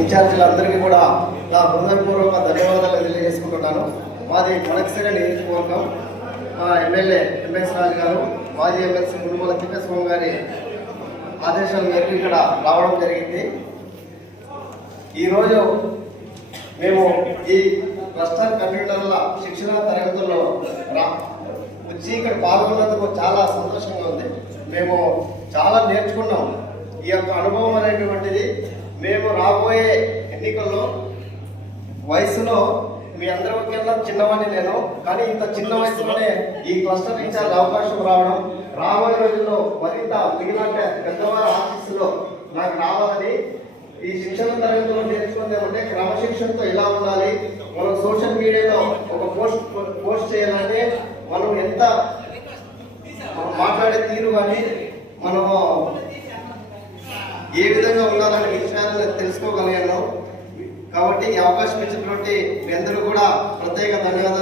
ఇన్ఛార్జీలందరికీ కూడా నా హృదయపూర్వక ధన్యవాదాలు తెలియజేసుకుంటున్నాను. మాది మనకసిరి నియోజకవర్గం. ఎమ్మెల్యే ఎంఎస్ రాజు గారు, మాజీ ఎమ్మెల్సీ మునుమల తిప్పేస్వామి గారి ఆదేశాల మేరకు ఇక్కడ రావడం జరిగింది. ఈరోజు మేము ఈ క్లస్టర్ కంప్యూటర్ల శిక్షణ తరగతుల్లో వచ్చి ఇక్కడ పాల్గొన్నందుకు చాలా సంతోషంగా ఉంది. మేము చాలా నేర్చుకున్నాం. ఈ యొక్క అనుభవం అనేటువంటిది మేము రాబోయే ఎన్నికల్లో వయసులో మీ అందరికన్నా చిన్నవాడిని నేను, కానీ ఇంత చిన్న వయసులోనే ఈ క్లస్టర్ ఇన్ఛార్జ్ అవకాశం రావడం, రాబోయే రోజుల్లో మరింత మిగిలిన పెద్దవారి ఆఫీసులో నాకు రావాలని ఈ శిక్షణ తరగతిలో నేర్చుకుంది ఏమంటే క్రమశిక్షణతో ఎలా ఉండాలి, మనం సోషల్ మీడియాలో ఒక పోస్ట్ చేయాలంటే మనం ఎంత మాట్లాడే తీరు కానీ మనము ఏ విధంగా ఉండాలనే విషయాలను తెలుసుకోగలిగాను. కాబట్టి ఈ అవకాశం ఇచ్చినటువంటి మీ అందరూ కూడా ప్రత్యేక ధన్యవాదాలు.